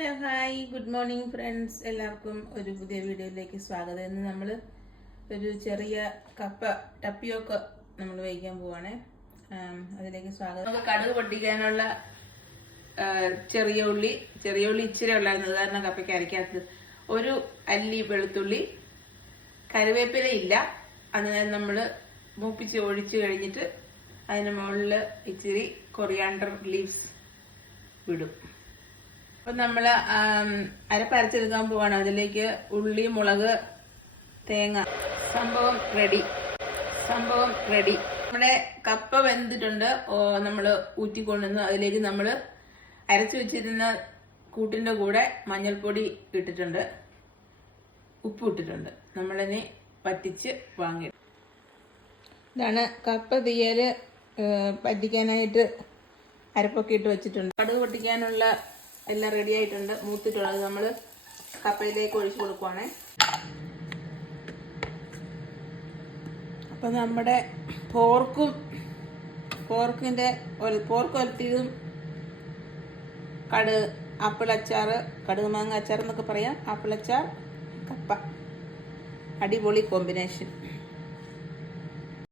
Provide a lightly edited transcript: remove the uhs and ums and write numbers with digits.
Hello hi good morning friends, എല്ലാവർക്കും ഒരു പുതിയ വീഡിയോയിലേക്ക് സ്വാഗതം. ഇന്ന് നമ്മൾ ഒരു ചെറിയ കപ്പ ടപ്പിയൊക്കെ നമ്മൾ വേവിക്കാൻ പോവാണ്. അതിലേക്ക് സ്വാഗതം. നമുക്ക് കടുക് പൊട്ടിക്കാനുള്ള ചെറിയ ഉള്ളി ഇച്ചിരി ഉള്ളായിരുന്നത് കാരണം കപ്പയ്ക്ക് അരയ്ക്കാത്തത്. ഒരു അല്ലി വെളുത്തുള്ളി, കറിവേപ്പില ഇല്ല, അതിനാൽ നമ്മൾ മൂപ്പിച്ച് ഒഴിച്ച് കഴിഞ്ഞിട്ട് അതിന് മുകളിൽ ഇച്ചിരി കൊറിയാണ്ടർ ലീവ്സ് വിടും. അപ്പൊ നമ്മള് അരപ്പരച്ചെടുക്കാൻ പോവാണ്. അതിലേക്ക് ഉള്ളി, മുളക്, തേങ്ങ. സംഭവം റെഡി. നമ്മുടെ കപ്പ വെന്തിട്ടുണ്ട്. നമ്മള് ഊറ്റിക്കൊണ്ടുവന്ന് അതിലേക്ക് നമ്മള് അരച്ചു വെച്ചിരുന്ന കൂട്ടിന്റെ കൂടെ മഞ്ഞൾപ്പൊടി ഇട്ടിട്ടുണ്ട്, ഉപ്പ് ഇട്ടിട്ടുണ്ട്. നമ്മളിനി പറ്റിച്ച് വാങ്ങി. ഇതാണ് കപ്പ തീയല് പറ്റിക്കാനായിട്ട് അരപ്പൊക്കെ ഇട്ട് വെച്ചിട്ടുണ്ട്. കടുക് പൊട്ടിക്കാനുള്ള എല്ലാം റെഡി ആയിട്ടുണ്ട്. മൂത്തിട്ടുള്ളത് നമ്മൾ കപ്പയിലേക്ക് ഒഴിച്ചു കൊടുക്കുവാണേ. അപ്പം നമ്മുടെ പോർക്ക് ഒലത്തിയതും ആപ്പിളച്ചാർ, കടുക് മാങ്ങ അച്ചാർ എന്നൊക്കെ പറയാം. ആപ്പിളച്ചാർ, കപ്പ, അടിപൊളി കോമ്പിനേഷൻ.